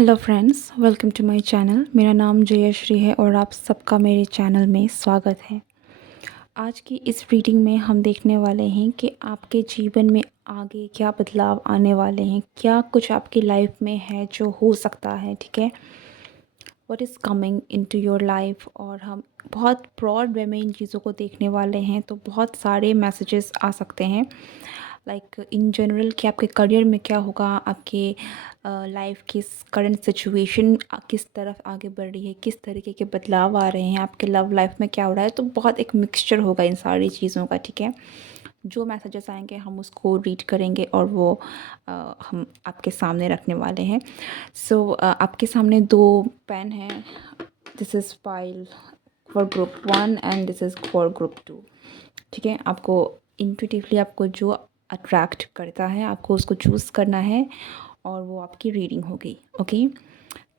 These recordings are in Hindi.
Hello friends, welcome to my channel. मेरा नाम जयश्री है और आप सबका मेरे चैनल में स्वागत है। आज की इस रीडिंग में हम देखने वाले हैं कि आपके जीवन में आगे क्या बदलाव आने वाले हैं, क्या कुछ आपकी लाइफ में है जो हो सकता है। ठीक है, what is coming into your life. और हम बहुत ब्रॉड वे में इन चीज़ों को देखने वाले हैं, तो बहुत सारे मैसेजेस आ सकते हैं। लाइक इन जनरल कि आपके करियर में क्या होगा, आपके लाइफ की करंट सिचुएशन किस तरफ आगे बढ़ रही है, किस तरीके के बदलाव आ रहे हैं, आपके लव लाइफ में क्या हो रहा है। तो बहुत एक मिक्सचर होगा इन सारी चीज़ों का। ठीक है, जो मैसेजेस आएंगे हम उसको रीड करेंगे और वो हम आपके सामने रखने वाले हैं। सो आपके सामने दो पेन हैं। This is file for group 1 and this is for group 2। ठीक है, आपको इंट्यूटिवली आपको जो अट्रैक्ट करता है आपको उसको चूज़ करना है और वो आपकी रीडिंग होगी। ओके,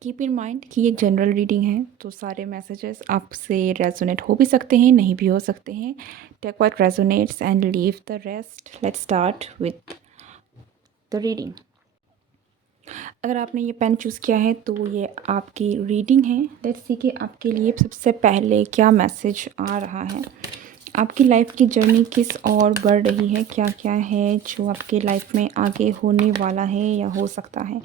कीप इन माइंड कि ये जनरल रीडिंग है, तो सारे मैसेजेस आपसे रेजोनेट हो भी सकते हैं, नहीं भी हो सकते हैं। Take what resonates and leave the rest. Let's start with the reading. अगर आपने ये पेन चूज़ किया है तो ये आपकी रीडिंग है। लेट्स सी कि आपके लिए सबसे पहले क्या मैसेज आ रहा है। आपकी लाइफ की जर्नी किस ओर बढ़ रही है, क्या क्या है जो आपके लाइफ में आगे होने वाला है या हो सकता है।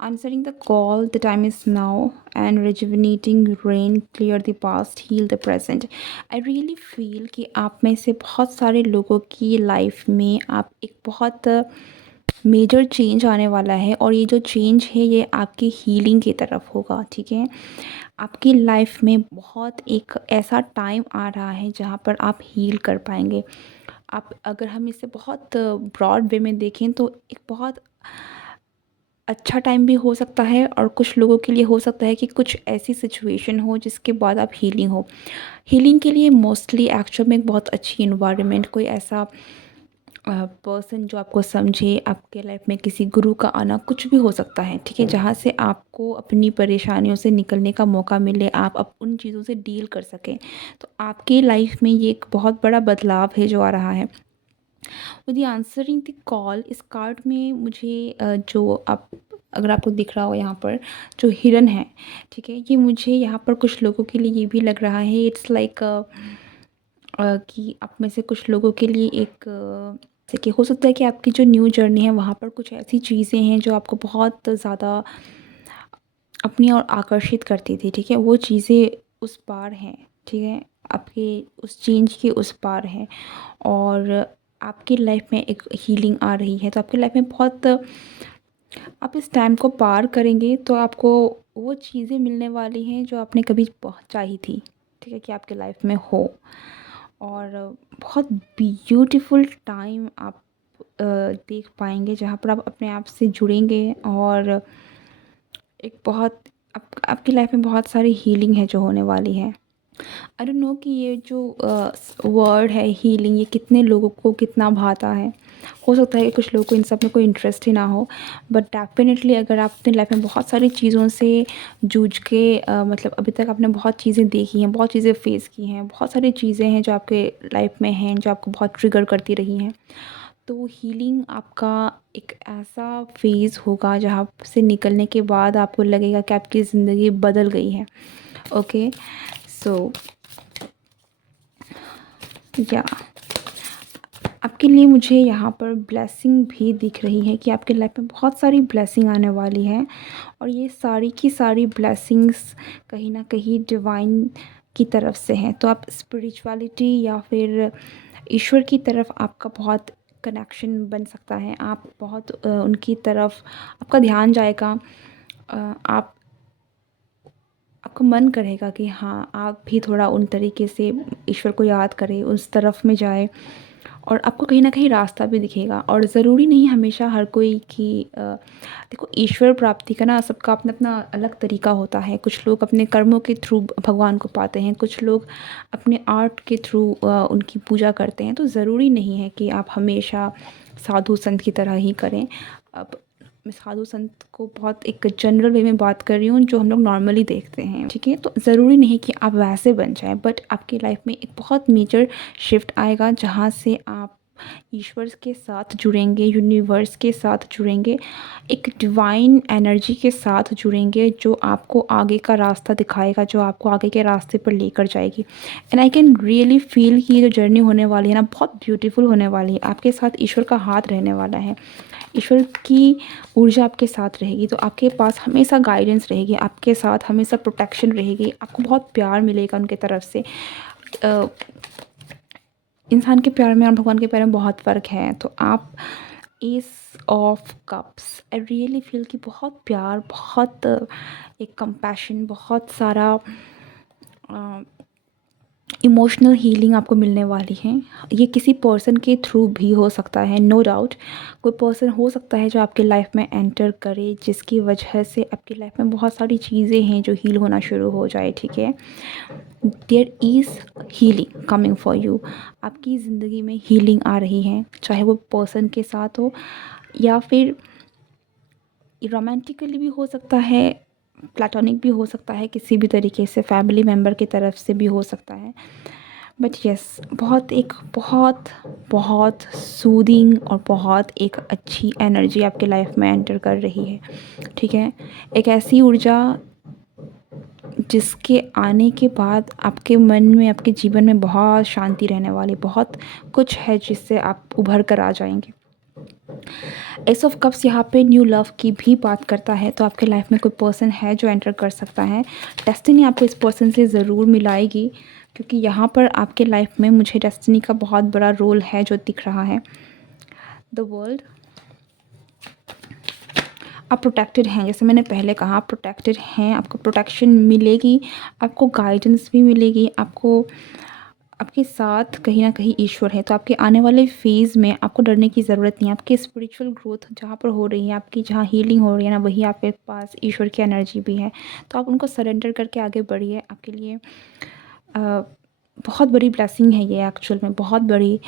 Answering the call, the time is now and rejuvenating rain clear the past, heal the present. I really feel कि आप में से बहुत सारे लोगों की लाइफ में आप एक बहुत मेजर चेंज आने वाला है और ये जो चेंज है ये आपकी हीलिंग की तरफ होगा। ठीक है, आपकी लाइफ में बहुत एक ऐसा टाइम आ रहा है जहाँ पर आप हील कर पाएंगे। आप अगर हम इसे बहुत ब्रॉड वे में देखें तो एक बहुत अच्छा टाइम भी हो सकता है और कुछ लोगों के लिए हो सकता है कि कुछ ऐसी सिचुएशन हो जिसके बाद आप हीलिंग हो। हीलिंग के लिए मोस्टली एक्चुअल में एक बहुत अच्छी इन्वायरमेंट, कोई ऐसा पर्सन जो आपको समझे, आपके लाइफ में किसी गुरु का आना, कुछ भी हो सकता है। ठीक है, जहाँ से आपको अपनी परेशानियों से निकलने का मौका मिले, आप उन चीज़ों से डील कर सकें। तो आपकी लाइफ में ये एक बहुत बड़ा बदलाव है जो आ रहा है। With the answering the call, इस कार्ड में मुझे जो आप अगर आपको दिख रहा हो यहाँ पर जो हिरन है, ठीक है, ये मुझे यहाँ पर कुछ लोगों के लिए ये भी लग रहा है इट्स लाइक कि आप में से कुछ लोगों के लिए एक जैसे कि हो सकता है कि आपकी जो न्यू जर्नी है वहाँ पर कुछ ऐसी चीज़ें हैं जो आपको बहुत ज़्यादा अपनी ओर आकर्षित करती थी। ठीक है, वो चीज़ें उस पार हैं। ठीक है, आपके उस चेंज के उस पार हैं और आपकी लाइफ में एक हीलिंग आ रही है। तो आपकी लाइफ में बहुत आप इस टाइम को पार करेंगे तो आपको वो चीज़ें मिलने वाली हैं जो आपने कभी चाही थी। ठीक है, कि आपके लाइफ में हो और बहुत ब्यूटीफुल टाइम आप देख पाएंगे जहाँ पर आप अपने आप से जुड़ेंगे और एक बहुत आपकी लाइफ में बहुत सारी हीलिंग है जो होने वाली है। आई डोंट नो कि ये जो वर्ड है हीलिंग, ये कितने लोगों को कितना भाता है। हो सकता है कि कुछ लोगों को इन सब में कोई इंटरेस्ट ही ना हो, बट डेफिनेटली अगर आप अपनी लाइफ में बहुत सारी चीज़ों से जूझ के मतलब अभी तक आपने बहुत चीज़ें देखी हैं, बहुत चीज़ें फेस की हैं, बहुत सारी चीज़ें हैं जो आपके लाइफ में हैं जो आपको बहुत ट्रिगर करती रही हैं, तो हीलिंग आपका एक ऐसा फेज़ होगा जहाँ से निकलने के बाद आपको लगेगा कि आपकी ज़िंदगी बदल गई है। ओके, सो या आपके लिए मुझे यहाँ पर ब्लेसिंग भी दिख रही है कि आपके लाइफ में बहुत सारी ब्लेसिंग आने वाली है और ये सारी की सारी ब्लेसिंग्स कहीं ना कहीं डिवाइन की तरफ से हैं। तो आप स्पिरिचुअलिटी या फिर ईश्वर की तरफ आपका बहुत कनेक्शन बन सकता है। आप बहुत उनकी तरफ आपका ध्यान जाएगा। आप आपका मन करेगा कि हाँ आप भी थोड़ा उन तरीके से ईश्वर को याद करें, उस तरफ में जाए और आपको कहीं ना कहीं रास्ता भी दिखेगा। और ज़रूरी नहीं हमेशा हर कोई की देखो, ईश्वर प्राप्ति का ना सबका अपना अपना अलग तरीका होता है। कुछ लोग अपने कर्मों के थ्रू भगवान को पाते हैं, कुछ लोग अपने आर्ट के थ्रू उनकी पूजा करते हैं। तो ज़रूरी नहीं है कि आप हमेशा साधु संत की तरह ही करें। अब मैं साधु संत को बहुत एक जनरल वे में बात कर रही हूँ जो हम लोग नॉर्मली देखते हैं। ठीक है, तो ज़रूरी नहीं कि आप वैसे बन जाएं, बट आपकी लाइफ में एक बहुत मेजर शिफ्ट आएगा जहाँ से आप ईश्वर के साथ जुड़ेंगे, यूनिवर्स के साथ जुड़ेंगे, एक डिवाइन एनर्जी के साथ जुड़ेंगे जो आपको आगे का रास्ता दिखाएगा, जो आपको आगे के रास्ते पर लेकर जाएगी। And I can really feel कि ये जो जर्नी होने वाली है ना, बहुत ब्यूटीफुल होने वाली है। आपके साथ ईश्वर का हाथ रहने वाला है, ईश्वर की ऊर्जा आपके साथ रहेगी, तो आपके पास हमेशा गाइडेंस रहेगी, आपके साथ हमेशा प्रोटेक्शन रहेगी, आपको बहुत प्यार मिलेगा उनके तरफ से। इंसान के प्यार में और भगवान के प्यार में बहुत फ़र्क है। तो आप S of cups, I really feel कि बहुत प्यार, बहुत एक कंपैशन, बहुत सारा इमोशनल हीलिंग आपको मिलने वाली है। ये किसी पर्सन के थ्रू भी हो सकता है, नो डाउट। कोई पर्सन हो सकता है जो आपके लाइफ में एंटर करे, जिसकी वजह से आपकी लाइफ में बहुत सारी चीज़ें हैं जो हील होना शुरू हो जाए, ठीक है। There is healing coming for you. आपकी ज़िंदगी में हीलिंग आ रही है, चाहे वो पर्सन के साथ हो या फिर रोमांटिकली भी हो सकता है, प्लेटोनिक भी हो सकता है, किसी भी तरीके से फैमिली मेम्बर की तरफ से भी हो सकता है। बट यस, बहुत बहुत सूदिंग और बहुत एक अच्छी एनर्जी आपके लाइफ में एंटर कर रही है, ठीक है। एक ऐसी ऊर्जा जिसके आने के बाद आपके मन में, आपके जीवन में बहुत शांति रहने वाली, बहुत कुछ है जिससे आप उभर कर आ जाएंगे। एस ऑफ कप्स यहाँ पे न्यू लव की भी बात करता है, तो आपके लाइफ में कोई पर्सन है जो एंटर कर सकता है। डेस्टिनी आपको इस पर्सन से ज़रूर मिलाएगी, क्योंकि यहाँ पर आपके लाइफ में मुझे डेस्टिनी का बहुत बड़ा रोल है जो दिख रहा है। द वर्ल्ड, आप प्रोटेक्टेड हैं, जैसे मैंने पहले कहा, आप प्रोटेक्टेड हैं, आपको प्रोटेक्शन मिलेगी, आपको गाइडेंस भी मिलेगी, आपको आपके साथ कहीं ना कहीं ईश्वर है। तो आपके आने वाले फेज़ में आपको डरने की ज़रूरत नहीं है। आपकी स्पिरिचुअल ग्रोथ जहाँ पर हो रही है, आपकी जहाँ हीलिंग हो रही है ना, वही आपके पास ईश्वर की एनर्जी भी है। तो आप उनको सरेंडर करके आगे बढ़िए। आपके लिए बहुत बड़ी ब्लेसिंग है ये, एक्चुअल में बहुत बड़ी।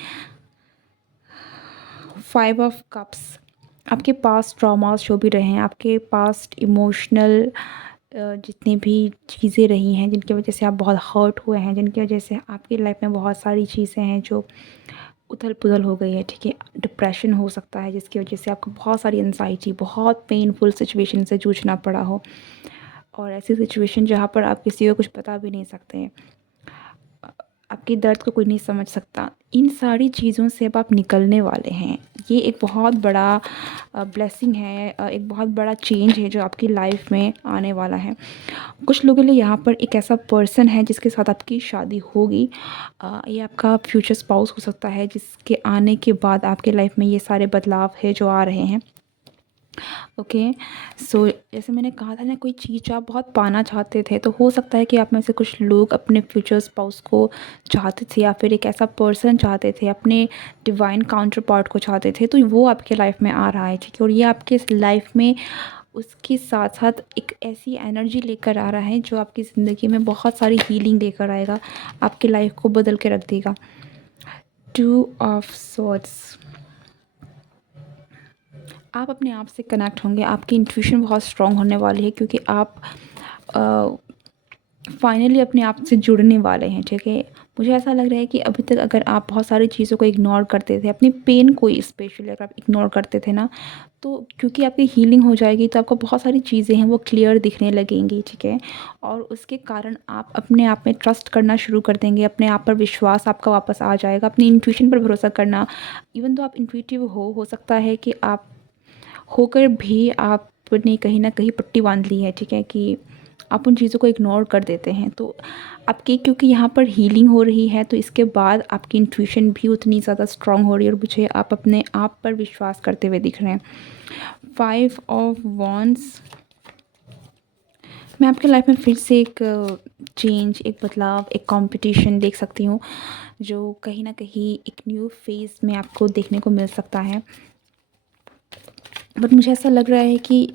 5 ऑफ कप्स, आपके पास ट्रॉमास जो भी रहे हैं, आपके पास्ट इमोशनल जितनी भी चीज़ें रही हैं, जिनकी वजह से आप बहुत हर्ट हुए हैं, जिनकी वजह से आपकी लाइफ में बहुत सारी चीज़ें हैं जो उथल-पुथल हो गई है, ठीक है। डिप्रेशन हो सकता है जिसकी वजह से आपको बहुत सारी एंग्जायटी, बहुत पेनफुल सिचुएशन से जूझना पड़ा हो, और ऐसी सिचुएशन जहाँ पर आप किसी को कुछ बता भी नहीं सकते हैं, आपके दर्द को कोई नहीं समझ सकता। इन सारी चीज़ों से अब आप निकलने वाले हैं। ये एक बहुत बड़ा ब्लेसिंग है, एक बहुत बड़ा चेंज है जो आपकी लाइफ में आने वाला है। कुछ लोगों के लिए यहाँ पर एक ऐसा पर्सन है जिसके साथ आपकी शादी होगी। ये आपका फ्यूचर स्पाउस हो सकता है, जिसके आने के बाद आपके लाइफ में ये सारे बदलाव है जो आ रहे हैं। ओके, सो जैसे मैंने कहा था ना, कोई चीज़ आप बहुत पाना चाहते थे, तो हो सकता है कि आप में से कुछ लोग अपने फ्यूचर स्पाउस को चाहते थे, या फिर एक ऐसा पर्सन चाहते थे, अपने डिवाइन काउंटर पार्ट को चाहते थे, तो वो आपके लाइफ में आ रहा है, ठीक है। और ये आपके लाइफ में उसके साथ साथ एक ऐसी एनर्जी लेकर आ रहा है जो आपकी ज़िंदगी में बहुत सारी हीलिंग लेकर आएगा, आपकी लाइफ को बदल के रख देगा। 2 ऑफ स्वॉर्ड्स, आप अपने आप से कनेक्ट होंगे, आपकी इंट्यूशन बहुत स्ट्रॉन्ग होने वाली है, क्योंकि आप फाइनली अपने आप से जुड़ने वाले हैं, ठीक है। मुझे ऐसा लग रहा है कि अभी तक अगर आप बहुत सारी चीज़ों को इग्नोर करते थे, अपनी पेन को स्पेशली अगर आप इग्नोर करते थे ना, तो क्योंकि आपकी हीलिंग हो जाएगी तो आपको बहुत सारी चीज़ें हैं वो क्लियर दिखने लगेंगी, ठीक है। और उसके कारण आप अपने आप में ट्रस्ट करना शुरू कर देंगे, अपने आप पर विश्वास आपका वापस आ जाएगा, अपनी इंट्यूशन पर भरोसा करना। इवन तो आप इंट्यूटिव हो सकता है कि आप होकर भी आपने कहीं न कहीं पट्टी बाँध ली है, ठीक है, कि आप उन चीज़ों को इग्नोर कर देते हैं। तो आपकी, क्योंकि यहाँ पर हीलिंग हो रही है, तो इसके बाद आपकी इंट्यूशन भी उतनी ज़्यादा स्ट्रॉन्ग हो रही है, और मुझे आप अपने आप पर विश्वास करते हुए दिख रहे हैं। 5 ऑफ वॉन्ड्स, मैं आपकी लाइफ में फिर से एक चेंज, एक बदलाव, एक कंपटीशन देख सकती हूँ, जो कहीं न कहीं एक न्यू फेज़ में आपको देखने को मिल सकता है। बट मुझे ऐसा लग रहा है कि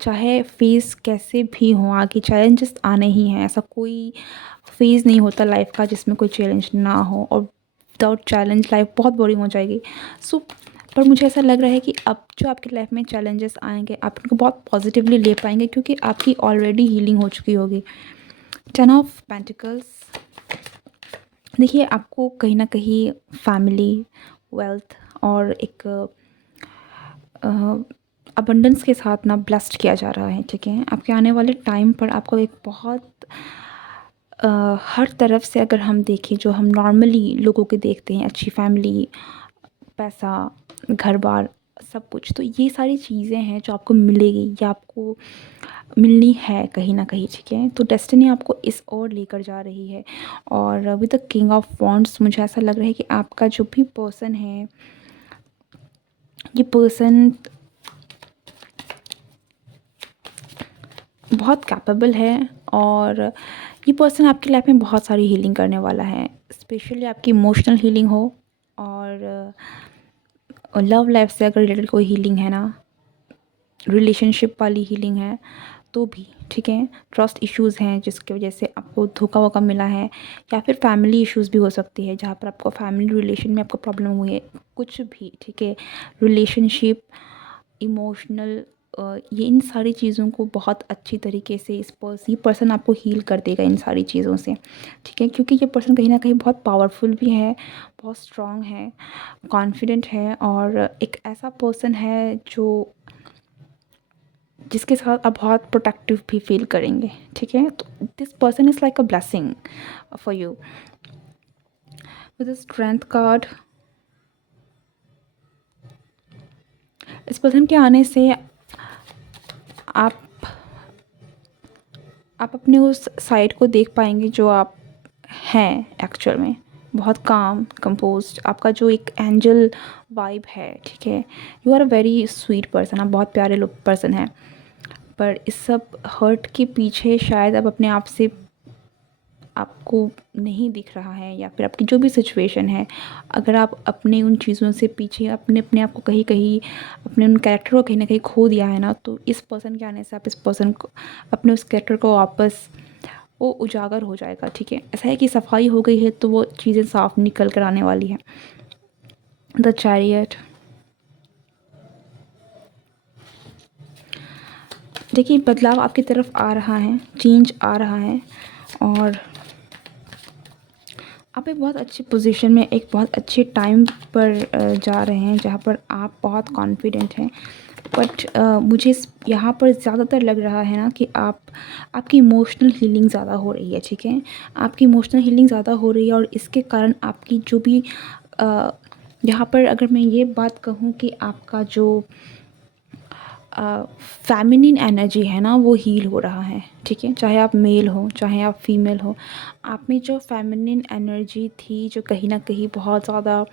चाहे फेज़ कैसे भी हों, आगे चैलेंजेस आने ही हैं। ऐसा कोई फेज़ नहीं होता लाइफ का जिसमें कोई चैलेंज ना हो, और विदाउट चैलेंज लाइफ बहुत बोरिंग हो जाएगी। सो पर मुझे ऐसा लग रहा है कि अब जो आपकी लाइफ में चैलेंजेस आएँगे, आप उनको बहुत पॉजिटिवली ले पाएँगे, क्योंकि आपकी ऑलरेडी हीलिंग हो चुकी होगी। 10 ऑफ पेंटिकल्स, देखिए आपको कहीं न कहीं फैमिली, वेल्थ, और एक अबंडेंस के साथ ना ब्लेस्ड किया जा रहा है, ठीक है। आपके आने वाले टाइम पर आपको एक बहुत हर तरफ से अगर हम देखें, जो हम नॉर्मली लोगों के देखते हैं, अच्छी फैमिली, पैसा, घर-बार, सब कुछ, तो ये सारी चीज़ें हैं जो आपको मिलेगी या आपको मिलनी है कहीं न कहीं, ठीक है। तो डेस्टिनी आपको इस ओर लेकर जा रही है। और with the king of wands मुझे ऐसा लग रहा है कि आपका जो भी पर्सन है, ये पर्सन बहुत कैपेबल है और ये पर्सन आपकी लाइफ में बहुत सारी हीलिंग करने वाला है। स्पेशली आपकी इमोशनल हीलिंग हो और लव लाइफ से अगर रिलेटेड कोई हीलिंग है ना, रिलेशनशिप वाली हीलिंग है तो भी, ठीक है। ट्रस्ट इश्यूज़ हैं जिसकी वजह से आपको धोखा-वोखा मिला है, या फिर फैमिली इश्यूज़ भी हो सकती है जहाँ पर आपको फैमिली रिलेशन में आपको प्रॉब्लम हुई है, कुछ भी, ठीक है। रिलेशनशिप, इमोशनल, ये इन सारी चीज़ों को बहुत अच्छी तरीके से ये पर्सन आपको हील कर देगा इन सारी चीज़ों से, ठीक है। क्योंकि ये पर्सन कहीं न कहीं बहुत पावरफुल भी है, बहुत स्ट्रॉन्ग है, कॉन्फिडेंट है और एक ऐसा पर्सन है जिसके साथ आप बहुत प्रोटेक्टिव भी फील करेंगे, ठीक है। तो this person is like a blessing for you. With the strength card, इस पर्सन के आने से आप अपने उस साइड को देख पाएंगे जो आप हैं एक्चुअल में, बहुत काम कंपोज्ड, आपका जो एक एंजल वाइब है, ठीक है। You are a very sweet person, आप बहुत प्यारे लोग पर्सन हैं। पर इस सब हर्ट के पीछे शायद आप अपने आप से, आपको नहीं दिख रहा है, या फिर आपकी जो भी सिचुएशन है, अगर आप अपने उन चीज़ों से पीछे अपने अपने आप को कहीं कहीं, अपने उन कैरेक्टर को कहीं ना कहीं खो दिया है ना, तो इस पर्सन के आने से आप इस पर्सन को, अपने उस कैरेक्टर को वापस, वो उजागर हो जाएगा, ठीक है। ऐसा है कि सफाई हो गई है तो वो चीज़ें साफ निकल कर आने वाली हैं। द चैरियट, देखिए बदलाव आपकी तरफ आ रहा है, चेंज आ रहा है और आप एक बहुत अच्छी पोजीशन में, एक बहुत अच्छे टाइम पर जा रहे हैं जहाँ पर आप बहुत कॉन्फिडेंट हैं। बट मुझे यहाँ पर ज़्यादातर लग रहा है ना कि आपकी इमोशनल हीलिंग ज़्यादा हो रही है, ठीक है। आपकी इमोशनल हीलिंग ज़्यादा हो रही है और इसके कारण आपकी जो भी यहाँ पर अगर मैं ये बात कहूँ कि आपका जो फेमिनिन एनर्जी है ना, वो हील हो रहा है, ठीक है। चाहे आप मेल हो, चाहे आप फीमेल हो, आप में जो फेमिनिन एनर्जी थी, जो कहीं ना कहीं बहुत ज़्यादा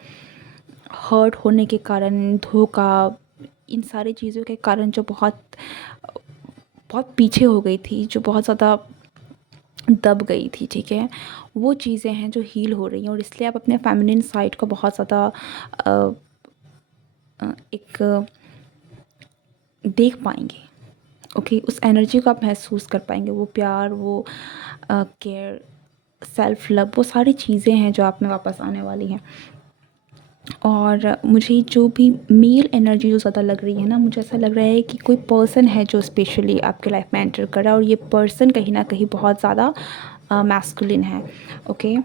हर्ट होने के कारण, धोखा, इन सारी चीज़ों के कारण जो बहुत बहुत पीछे हो गई थी, जो बहुत ज़्यादा दब गई थी, ठीक है। वो चीज़ें हैं जो हील हो रही हैं और इसलिए आप अपने फेमिनिन साइड को बहुत ज़्यादा एक देख पाएंगे, ओके। उस एनर्जी को आप महसूस कर पाएंगे, वो प्यार, वो केयर, सेल्फ लव, वो सारी चीज़ें हैं जो आप में वापस आने वाली हैं। और मुझे जो भी मेल एनर्जी जो ज़्यादा लग रही है ना, मुझे ऐसा लग रहा है कि कोई पर्सन है जो स्पेशली आपके लाइफ में एंटर कर रहा है और ये पर्सन कहीं ना कहीं बहुत ज़्यादा मैस्कुलिन है, ओके।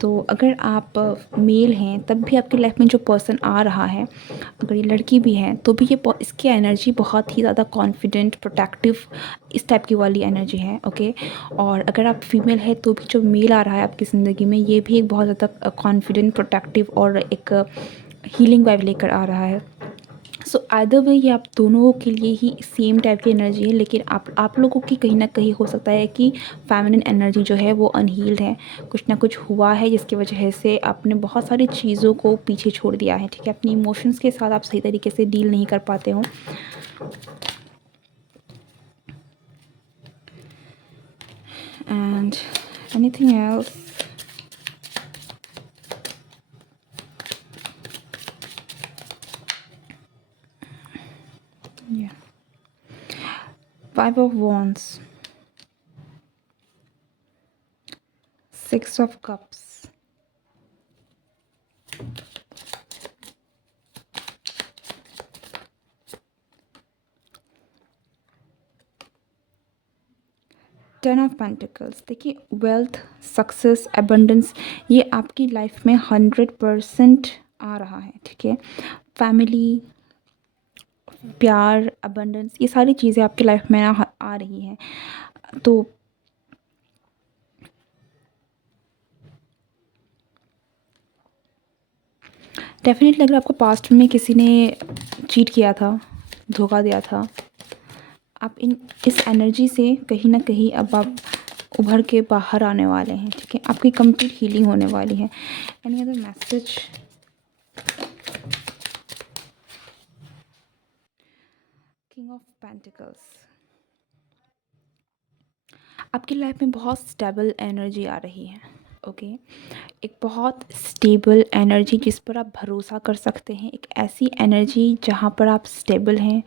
तो अगर आप मेल हैं तब भी आपकी लाइफ में जो पर्सन आ रहा है, अगर ये लड़की भी है तो भी ये इसकी एनर्जी बहुत ही ज़्यादा कॉन्फिडेंट, प्रोटेक्टिव, इस टाइप की वाली एनर्जी है, ओके। और अगर आप फीमेल है तो भी जो मेल आ रहा है आपकी ज़िंदगी में, ये भी एक बहुत ज़्यादा कॉन्फिडेंट, प्रोटेक्टिव और एक हीलिंग वाइब लेकर आ रहा है। सो आइदर वे ये आप दोनों के लिए ही सेम टाइप की एनर्जी है, लेकिन आप लोगों की कहीं ना कहीं हो सकता है कि फेमिनिन एनर्जी जो है वो अनहील्ड है, कुछ ना कुछ हुआ है जिसकी वजह से आपने बहुत सारी चीज़ों को पीछे छोड़ दिया है, ठीक है। अपनी इमोशंस के साथ आप सही तरीके से डील नहीं कर पाते हो। And anything else, yeah, 5 of Wands, 6 of Cups, 10 of pentacles. देखिए वेल्थ, सक्सेस, एबंडेंस, ये आपकी लाइफ में 100% आ रहा है, ठीक है। फैमिली, प्यार, अबंडेंस, ये सारी चीज़ें आपकी लाइफ में आ रही हैं। तो डेफ़िनेटली अगर आपको पास्ट में किसी ने चीट किया था, धोखा दिया था, आप इस एनर्जी से कहीं न कहीं अब आप उभर के बाहर आने वाले हैं, ठीक है। आपकी कंप्लीट हीलिंग होने वाली है। Any other message? King of pentacles, आपकी लाइफ में बहुत स्टेबल एनर्जी आ रही है, ओके। एक बहुत स्टेबल एनर्जी जिस पर आप भरोसा कर सकते हैं, एक ऐसी एनर्जी जहाँ पर आप स्टेबल हैं,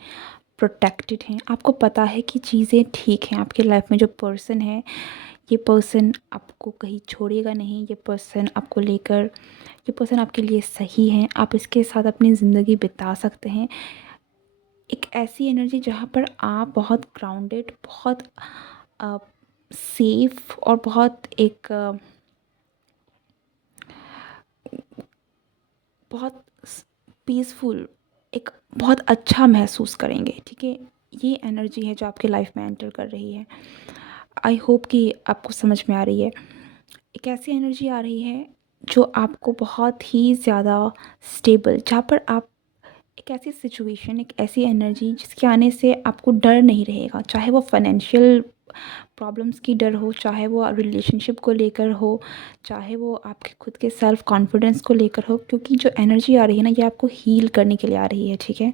प्रोटेक्टेड हैं, आपको पता है कि चीज़ें ठीक हैं। आपकी लाइफ में जो पर्सन है, ये पर्सन आपको कहीं छोड़ेगा नहीं, ये पर्सन आपको लेकर, ये पर्सन आपके लिए सही है, आप इसके साथ अपनी ज़िंदगी बिता सकते हैं। एक ऐसी एनर्जी जहाँ पर आप बहुत ग्राउंडेड, बहुत सेफ और बहुत एक बहुत पीसफुल, एक बहुत अच्छा महसूस करेंगे, ठीक है। ये एनर्जी है जो आपके लाइफ में एंटर कर रही है। आई होप कि आपको समझ में आ रही है। एक ऐसी एनर्जी आ रही है जो आपको बहुत ही ज़्यादा स्टेबल, जहाँ पर आप एक ऐसी सिचुएशन, एक ऐसी एनर्जी जिसके आने से आपको डर नहीं रहेगा, चाहे वो फाइनेंशियल प्रॉब्लम्स की डर हो, चाहे वो रिलेशनशिप को लेकर हो, चाहे वो आपके खुद के सेल्फ कॉन्फिडेंस को लेकर हो, क्योंकि जो एनर्जी आ रही है ना, ये आपको हील करने के लिए आ रही है, ठीक है।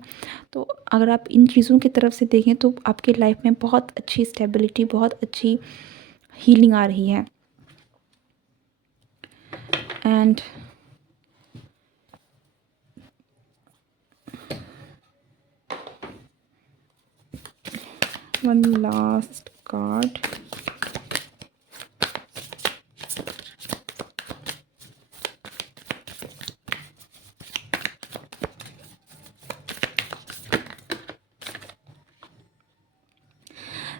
तो अगर आप इन चीज़ों की तरफ से देखें तो आपकी लाइफ में बहुत अच्छी स्टेबिलिटी, बहुत अच्छी हीलिंग आ रही है। And one last card.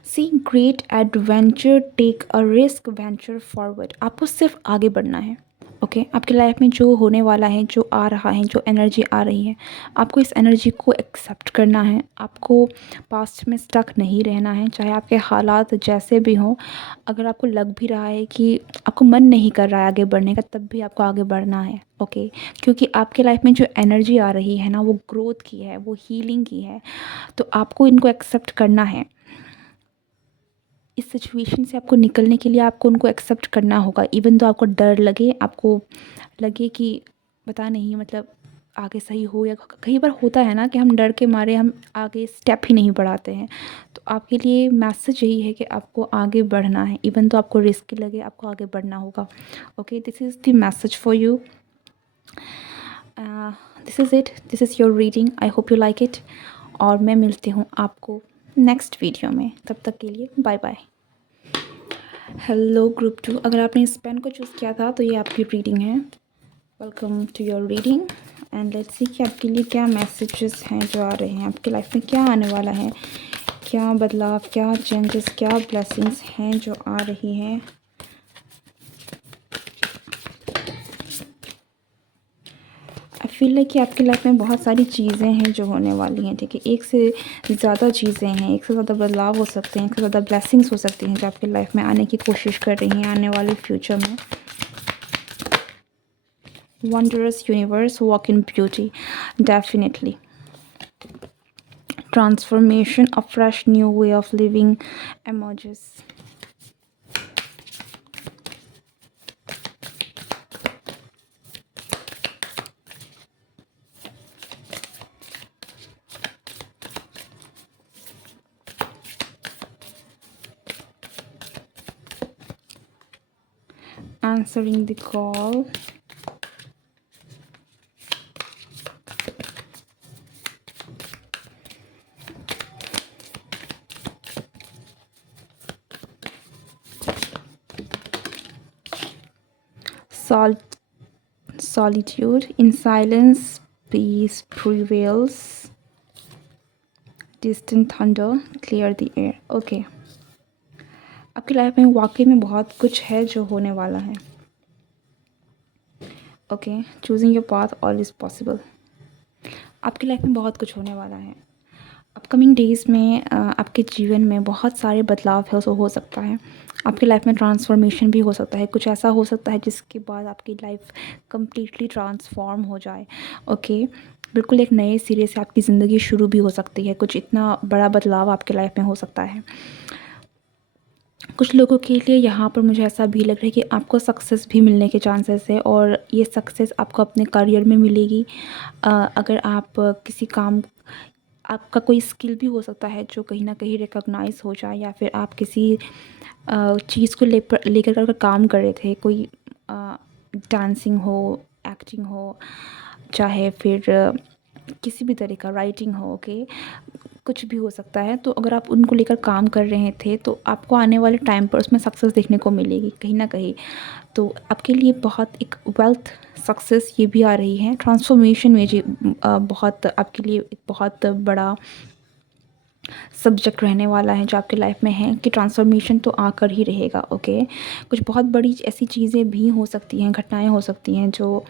See great adventure, take a risk, venture forward. आपको सिर्फ आगे बढ़ना है, ओके। आपकी लाइफ में जो होने वाला है, जो आ रहा है, जो एनर्जी आ रही है, आपको इस एनर्जी को एक्सेप्ट करना है। आपको पास्ट में स्टक नहीं रहना है, चाहे आपके हालात जैसे भी हों। अगर आपको लग भी रहा है कि आपको मन नहीं कर रहा है आगे बढ़ने का, तब भी आपको आगे बढ़ना है, ओके। क्योंकि आपके लाइफ में जो एनर्जी आ रही है ना, वो ग्रोथ की है, वो हीलिंग की है। तो आपको इनको एक्सेप्ट करना है। इस सिचुएशन से आपको निकलने के लिए आपको उनको एक्सेप्ट करना होगा, इवन तो आपको डर लगे, आपको लगे कि पता नहीं मतलब आगे सही हो, या कई बार होता है ना कि हम डर के मारे हम आगे स्टेप ही नहीं बढ़ाते हैं। तो आपके लिए मैसेज यही है कि आपको आगे बढ़ना है, इवन तो आपको रिस्क लगे, आपको आगे बढ़ना होगा, okay. This is the message for you. This is it, this is your reading. I hope you like it. और मैं मिलती हूँ आपको नेक्स्ट वीडियो में, तब तक के लिए बाय बाय। हेलो ग्रुप 2, अगर आपने इस पेन को चूज़ किया था तो ये आपकी रीडिंग है। Welcome to your reading and let's see कि आपके लिए क्या मैसेजेस हैं जो आ रहे हैं, आपकी लाइफ में क्या आने वाला है, क्या बदलाव, क्या चेंजेस, क्या ब्लेसिंग्स हैं जो आ रही हैं। आई फील लाइक कि आपकी लाइफ में बहुत सारी चीज़ें हैं जो होने वाली हैं, ठीक है। एक से ज़्यादा चीज़ें हैं, एक से ज़्यादा बदलाव हो सकते हैं, एक से ज़्यादा ब्लेसिंग्स हो सकती हैं जो आपकी लाइफ में आने की कोशिश कर रही हैं आने वाले फ्यूचर में। Wondrous universe, walk in beauty. Definitely. Transformation, a fresh new way of living emerges. Answering the call. Solitude. In silence, peace prevails. Distant thunder, clear the air. Okay. आपकी लाइफ में वाकई में बहुत कुछ है जो होने वाला है। Okay, choosing your path all is possible. आपकी लाइफ में बहुत कुछ होने वाला है। अपकमिंग डेज़ में आपके जीवन में बहुत सारे बदलाव है सो हो सकता है। आपकी लाइफ में ट्रांसफॉर्मेशन भी हो सकता है। कुछ ऐसा हो सकता है जिसके बाद आपकी लाइफ कंप्लीटली ट्रांसफॉर्म हो जाए। ओके, बिल्कुल एक नए सिरे से आपकी ज़िंदगी शुरू भी हो सकती है। कुछ इतना बड़ा बदलाव आपकी लाइफ में हो सकता है। कुछ लोगों के लिए यहाँ पर मुझे ऐसा भी लग रहा है कि आपको सक्सेस भी मिलने के चांसेस है और ये सक्सेस आपको अपने करियर में मिलेगी। अगर आप किसी काम, आपका कोई स्किल भी हो सकता है जो कहीं न कहीं रिकॉग्नाइज़ हो जाए, या फिर आप किसी चीज़ को लेकर कर काम कर रहे थे, कोई डांसिंग हो, एक्टिंग हो, चाहे फिर किसी भी तरह का राइटिंग हो। ओके, कुछ भी हो सकता है। तो अगर आप उनको लेकर काम कर रहे थे तो आपको आने वाले टाइम पर उसमें सक्सेस देखने को मिलेगी कहीं न कहीं। तो आपके लिए बहुत एक वेल्थ सक्सेस ये भी आ रही है। ट्रांसफॉर्मेशन में जी बहुत आपके लिए एक बहुत बड़ा सब्जेक्ट रहने वाला है जो आपके लाइफ में है कि ट्रांसफॉर्मेशन तो आकर ही रहेगा। ओके, कुछ बहुत बड़ी ऐसी चीज़ें भी हो सकती हैं, घटनाएं हो सकती हैं जो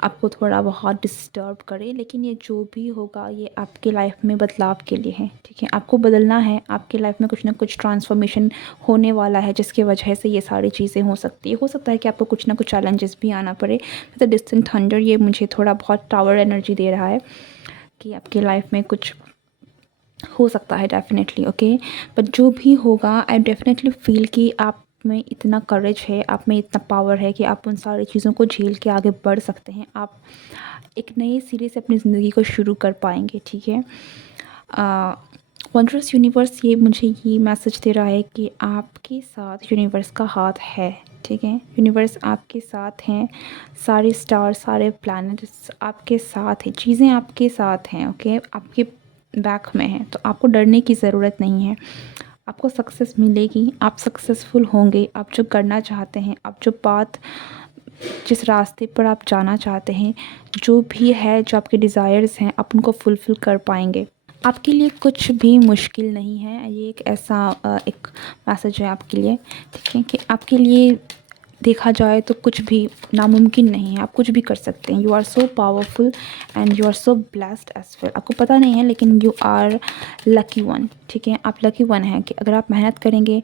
आपको थोड़ा बहुत डिस्टर्ब करे, लेकिन ये जो भी होगा ये आपके लाइफ में बदलाव के लिए है। ठीक है, आपको बदलना है, आपके लाइफ में कुछ ना कुछ ट्रांसफॉर्मेशन होने वाला है जिसकी वजह से ये सारी चीज़ें हो सकती है। हो सकता है कि आपको कुछ ना कुछ चैलेंजेस भी आना पड़े। द डिस्टेंट थंडर ये मुझे थोड़ा बहुत टावर एनर्जी दे रहा है कि आपकी लाइफ में कुछ हो सकता है डेफ़िनेटली। ओके, बट जो भी होगा आई डेफ़िनेटली फ़ील कि आप में इतना करेज है, आप में इतना पावर है कि आप उन सारी चीज़ों को झेल के आगे बढ़ सकते हैं। आप एक नए सिरे से अपनी ज़िंदगी को शुरू कर पाएंगे। ठीक है, वंडरस यूनिवर्स ये मुझे ये मैसेज दे रहा है कि आपके साथ यूनिवर्स का हाथ है। ठीक है, यूनिवर्स आपके साथ हैं, सारे स्टार, सारे प्लैनेट्स आपके साथ हैं, चीज़ें आपके साथ हैं। ओके, आपके बैक में है, तो आपको डरने की ज़रूरत नहीं है। आपको सक्सेस मिलेगी, आप सक्सेसफुल होंगे। आप जो करना चाहते हैं, आप जो बात, जिस रास्ते पर आप जाना चाहते हैं, जो भी है, जो आपके डिज़ायर्स हैं, आप उनको फुलफ़िल कर पाएंगे। आपके लिए कुछ भी मुश्किल नहीं है। ये एक ऐसा एक मैसेज है आपके लिए। ठीक है, कि आपके लिए देखा जाए तो कुछ भी नामुमकिन नहीं है। आप कुछ भी कर सकते हैं। You are so powerful and you are so blessed as well. आपको पता नहीं है लेकिन यू आर लकी वन। ठीक है, आप लकी वन हैं कि अगर आप मेहनत करेंगे,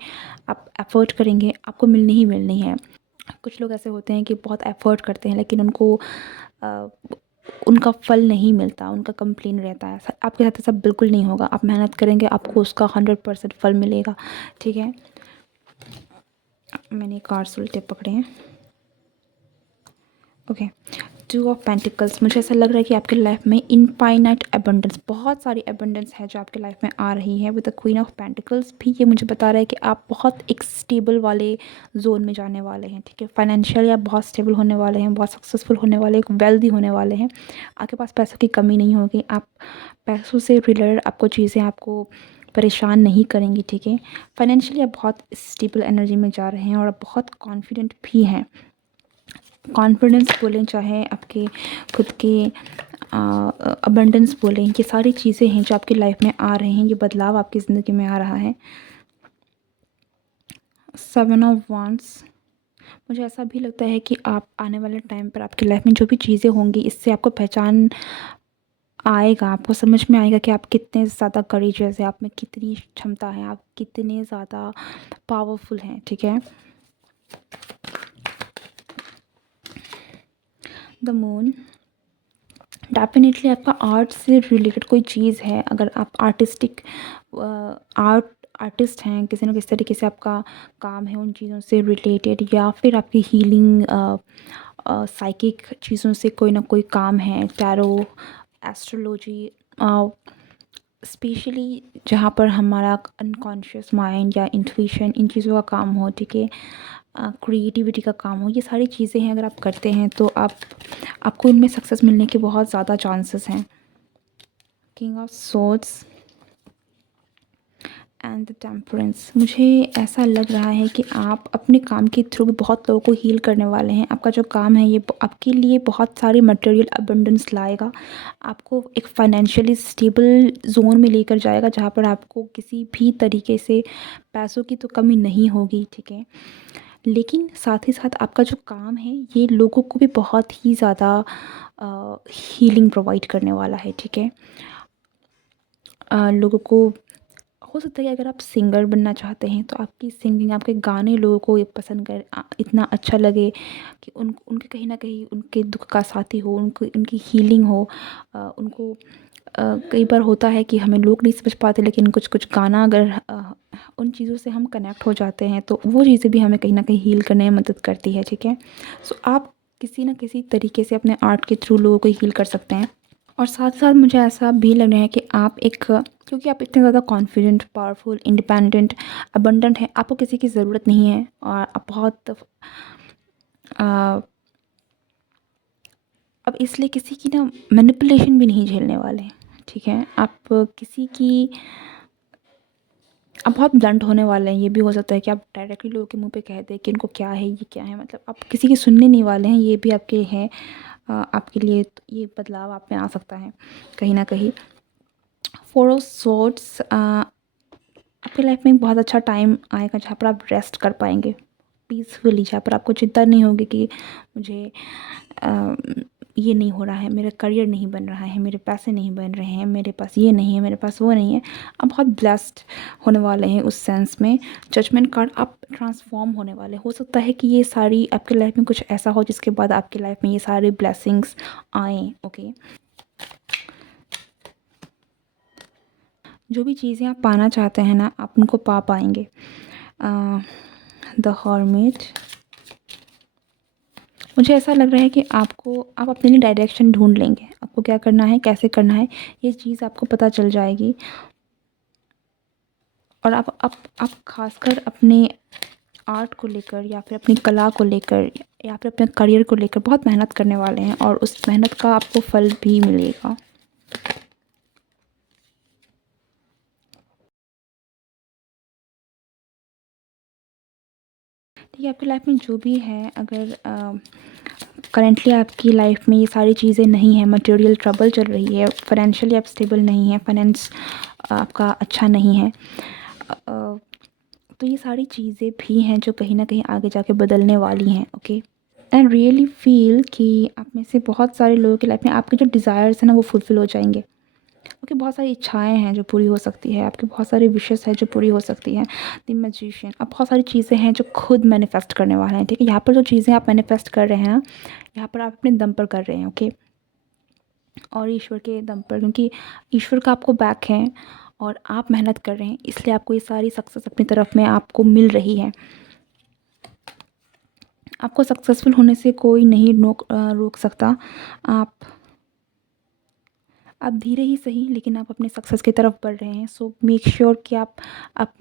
आप एफ़र्ट करेंगे, आपको मिलनी ही मिलनी है। कुछ लोग ऐसे होते हैं कि बहुत एफ़र्ट करते हैं लेकिन उनको अ, उनका फल नहीं मिलता, उनका कंप्लेन रहता है। आपके साथ ऐसा बिल्कुल नहीं होगा। आप मेहनत करेंगे, आपको उसका 100% फल मिलेगा। ठीक है, मैंने कार्ड्स उल्टे पकड़े हैं। ओके, टू ऑफ पेंटिकल्स, मुझे ऐसा लग रहा है कि आपके लाइफ में इनफाइनाइट एबंडेंस, बहुत सारी एबंडेंस है जो आपके लाइफ में आ रही है। With the queen of pentacles भी ये मुझे बता रहा है कि आप बहुत एक स्टेबल वाले जोन में जाने वाले हैं। ठीक है, फाइनेंशियली आप बहुत स्टेबल होने वाले हैं, बहुत सक्सेसफुल होने वाले हैं, वेल्दी होने वाले हैं। आपके पास पैसों की कमी नहीं होगी। आप पैसों से रिलेटेड आपको चीज़ें आपको परेशान नहीं करेंगी। ठीक है, फाइनेंशियली आप बहुत स्टेबल एनर्जी में जा रहे हैं और आप बहुत कॉन्फिडेंट भी हैं। कॉन्फिडेंस बोलें, चाहे आपके खुद के अबंडेंस बोलें, ये सारी चीज़ें हैं जो आपकी लाइफ में आ रहे हैं। ये बदलाव आपकी ज़िंदगी में आ रहा है। 7 ऑफ वांड्स, मुझे ऐसा भी लगता है कि आप आने वाले टाइम पर आपकी लाइफ में जो भी चीज़ें होंगी इससे आपको पहचान आएगा, आपको समझ में आएगा कि आप कितने ज़्यादा करेजियस है, आप में कितनी क्षमता है, आप कितने ज़्यादा पावरफुल हैं। ठीक है, द मून, डेफिनेटली आपका आर्ट से रिलेटेड कोई चीज़ है। अगर आप आर्टिस्टिक आर्टिस्ट हैं, किसी न किसी तरीके से आपका काम है उन चीज़ों से रिलेटेड, या फिर आपकी हीलिंग साइकिक चीज़ों से कोई ना कोई काम है, टैरो, एस्ट्रोलॉजी, स्पेशली जहाँ पर हमारा अनकॉन्शियस माइंड या इंट्यूशन इन चीज़ों का काम हो। ठीक है, क्रिएटिविटी का काम हो, ये सारी चीज़ें हैं। अगर आप करते हैं तो आपको इनमें सक्सेस मिलने के बहुत ज़्यादा चांसेस हैं। King of swords and the temperance, मुझे ऐसा लग रहा है कि आप अपने काम के थ्रू बहुत लोगों को हील करने वाले हैं। आपका जो काम है ये आपके लिए बहुत सारी मटेरियल अबंडेंस लाएगा, आपको एक फाइनेंशियली स्टेबल जोन में लेकर जाएगा जहाँ पर आपको किसी भी तरीके से पैसों की तो कमी नहीं होगी। ठीक है, लेकिन साथ ही साथ आपका जो काम है ये लोगों को भी बहुत ही ज़्यादा हीलिंग प्रोवाइड करने वाला है, ठीक है? लोगों को हो सकता है कि अगर आप सिंगर बनना चाहते हैं तो आपकी सिंगिंग, आपके गाने लोगों को ये पसंद इतना अच्छा लगे कि उनके कहीं न कहीं उनके दुःख का साथी हो, उनको उनकी हीलिंग हो। उनको कई बार होता है कि हमें लोग नहीं समझ पाते, लेकिन कुछ-कुछ गाना अगर उन चीज़ों से हम कनेक्ट हो जाते हैं तो वो चीज़ें भी हमें कहीं न कहीं हील करने में मदद करती है, ठीक है? सो आप किसी न किसी तरीके से अपने आर्ट के थ्रू लोगों को हील कर सकते हैं। और साथ ही साथ मुझे ऐसा भी लग रहा है कि आप एक, क्योंकि आप इतने ज़्यादा कॉन्फिडेंट, पावरफुल, इंडिपेंडेंट, अबंडेंट हैं, आपको किसी की ज़रूरत नहीं है और आप बहुत अब इसलिए किसी की ना मैनिपुलेशन भी नहीं झेलने वाले, ठीक है? आप किसी की आप बहुत ब्लंट होने वाले हैं। ये भी हो सकता है कि आप डायरेक्टली लोगों के मुँह पे कह दें कि इनको क्या है, ये क्या है, मतलब आप किसी की सुनने नहीं वाले हैं। ये भी आपके है आपके लिए तो ये बदलाव आप में आ सकता है कहीं न कहीं। फोर ऑफ सोर्ड्स आपकी लाइफ में एक बहुत अच्छा टाइम आएगा जहाँ पर आप रेस्ट कर पाएँगे पीसफुली, जहाँ पर आपको चिंता नहीं होगी कि मुझे अ, ये नहीं हो रहा है, मेरा करियर नहीं बन रहा है, मेरे पैसे नहीं बन रहे हैं, मेरे पास ये नहीं है, मेरे पास वो नहीं है। आप बहुत ब्लेस्ड होने वाले हैं उस सेंस में। जजमेंट कार्ड, आप ट्रांसफॉर्म होने वाले। हो सकता है कि ये सारी आपकी लाइफ में कुछ ऐसा हो जिसके बाद आपकी लाइफ में ये सारे ब्लेसिंग्स आएँ, ओके? जो भी चीज़ें आप पाना चाहते हैं ना, आप उनको पा पाएँगे। द हर्मिट, मुझे ऐसा लग रहा है कि आप अपने लिए डायरेक्शन ढूँढ लेंगे। आपको क्या करना है, कैसे करना है, ये चीज़ आपको पता चल जाएगी। और आप ख़ासकर अपने आर्ट को लेकर या फिर अपनी कला को लेकर या फिर अपने करियर को लेकर बहुत मेहनत करने वाले हैं और उस मेहनत का आपको फल भी मिलेगा। ठीक है, आपकी लाइफ में जो भी है, अगर करेंटली आपकी लाइफ में ये सारी चीज़ें नहीं हैं, मटेरियल ट्रबल चल रही है, फाइनेंशियली आप स्टेबल नहीं हैं, फाइनेंस आपका अच्छा नहीं है, तो ये सारी चीज़ें भी हैं जो कहीं न कहीं आगे जाके बदलने वाली हैं, ओके? एंड रियली फ़ील कि आप में से बहुत सारे लोगों की लाइफ में आपके जो डिज़ायर्स हैं ना वो फुलफ़िल हो जाएँगे। ओके, बहुत सारी इच्छाएँ हैं जो पूरी हो सकती है, आपकी बहुत सारी विशेज़ हैं जो पूरी हो सकती हैं। द मैजिशियन, अब बहुत सारी चीज़ें हैं जो खुद मैनिफेस्ट करने वाले हैं, ठीक है? यहाँ पर जो चीज़ें आप मैनिफेस्ट कर रहे हैं ना, यहाँ पर आप अपने दम पर कर रहे हैं, ओके? और ईश्वर के दम पर, क्योंकि ईश्वर का आपको बैक है और आप मेहनत कर रहे हैं, इसलिए आपको ये सारी सक्सेस अपनी तरफ में आपको मिल रही है। आपको सक्सेसफुल होने से कोई नहीं रोक सकता। आप आप धीरे ही सही, लेकिन आप अपने सक्सेस की तरफ बढ़ रहे हैं। सो मेक श्योर कि आप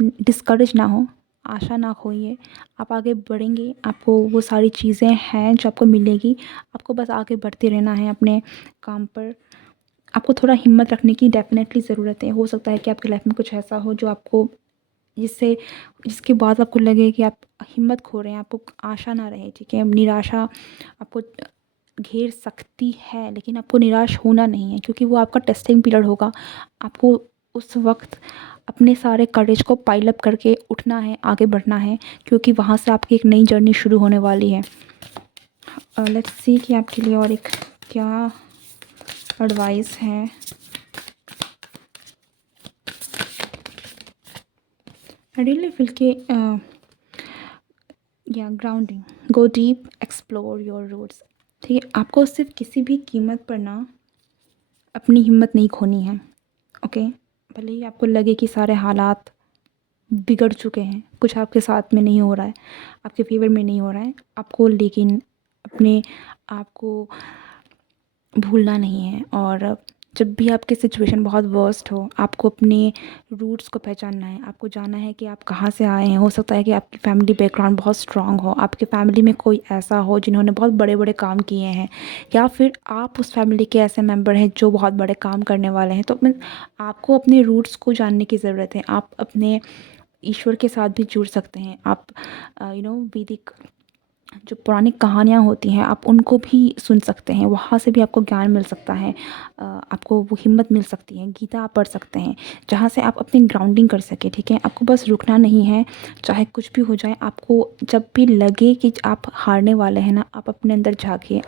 डिस्करेज ना हो, आशा ना खोइए। आप आगे बढ़ेंगे, आपको वो सारी चीज़ें हैं जो आपको मिलेगी। आपको बस आगे बढ़ते रहना है अपने काम पर। आपको थोड़ा हिम्मत रखने की डेफ़िनेटली ज़रूरत है। हो सकता है कि आपकी लाइफ़ में कुछ ऐसा हो जो आपको जिससे जिसके बाद आपको लगे कि आप हिम्मत खो रहे हैं, आपको आशा ना रहे, ठीक है? निराशा आपको घेर सकती है, लेकिन आपको निराश होना नहीं है, क्योंकि वो आपका टेस्टिंग पीरियड होगा। आपको उस वक़्त अपने सारे करेज को पाइल अप करके उठना है, आगे बढ़ना है, क्योंकि वहाँ से आपकी एक नई जर्नी शुरू होने वाली है। लेट्स सी कि आपके लिए और एक क्या एडवाइस है। आई रियली फील कि या grounding, go deep, explore your roots, ठीक है? आपको सिर्फ़ किसी भी कीमत पर ना अपनी हिम्मत नहीं खोनी है, ओके? भले ही आपको लगे कि सारे हालात बिगड़ चुके हैं, कुछ आपके साथ में नहीं हो रहा है, आपके फ़ेवर में नहीं हो रहा है, आपको लेकिन अपने आप को भूलना नहीं है। और जब भी आपकी सिचुएशन बहुत वर्स्ट हो, आपको अपने रूट्स को पहचानना है, आपको जानना है कि आप कहाँ से आए हैं। हो सकता है कि आपकी फैमिली बैकग्राउंड बहुत स्ट्रॉन्ग हो, आपके फैमिली में कोई ऐसा हो जिन्होंने बहुत बड़े-बड़े काम किए हैं, या फिर आप उस फैमिली के ऐसे मेंबर हैं जो बहुत बड़े काम करने वाले हैं। तो आपको अपने रूट्स को जानने की ज़रूरत है। आप अपने ईश्वर के साथ भी जुड़ सकते हैं। आप वैदिक जो पुरानी कहानियाँ होती हैं आप उनको भी सुन सकते हैं, वहाँ से भी आपको ज्ञान मिल सकता है। आपको वो हिम्मत मिल सकती है। गीता आप पढ़ सकते हैं, जहाँ से आप अपनी ग्राउंडिंग कर सकें, ठीक है? आपको बस रुकना नहीं है, चाहे कुछ भी हो जाए, आपको जब भी लगे कि आप हारने वाले हैं ना, आप अपने अंदर झाँकिए,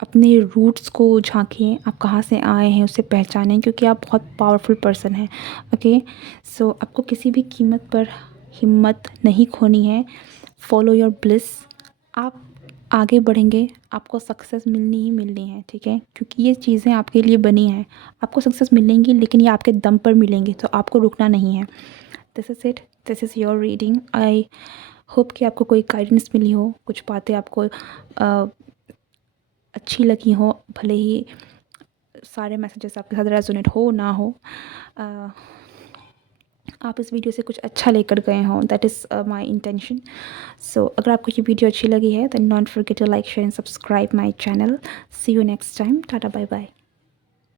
अपने रूट्स को झाँकिए, आप कहाँ से आए हैं उसे पहचानें, क्योंकि आप बहुत पावरफुल पर्सन हैं, ओके? सो आपको किसी भी कीमत पर हिम्मत नहीं खोनी है। Follow your bliss. आप आगे बढ़ेंगे, आपको सक्सेस मिलनी ही मिलनी है, ठीक है? क्योंकि ये चीज़ें आपके लिए बनी हैं। आपको सक्सेस मिलेंगी, लेकिन ये आपके दम पर मिलेंगी, तो आपको रुकना नहीं है। This is it, this is your reading. I hope कि आपको कोई गाइडेंस मिली हो, कुछ बातें आपको अच्छी लगी हो, भले ही सारे मैसेजेस आपके साथ रेजोनेट हो ना हो। आप इस वीडियो से कुछ अच्छा लेकर गए हों, that is my intention. So अगर आपको ये वीडियो अच्छी लगी है, then don't forget to like, share and subscribe my channel. See you next time. Tata, bye bye.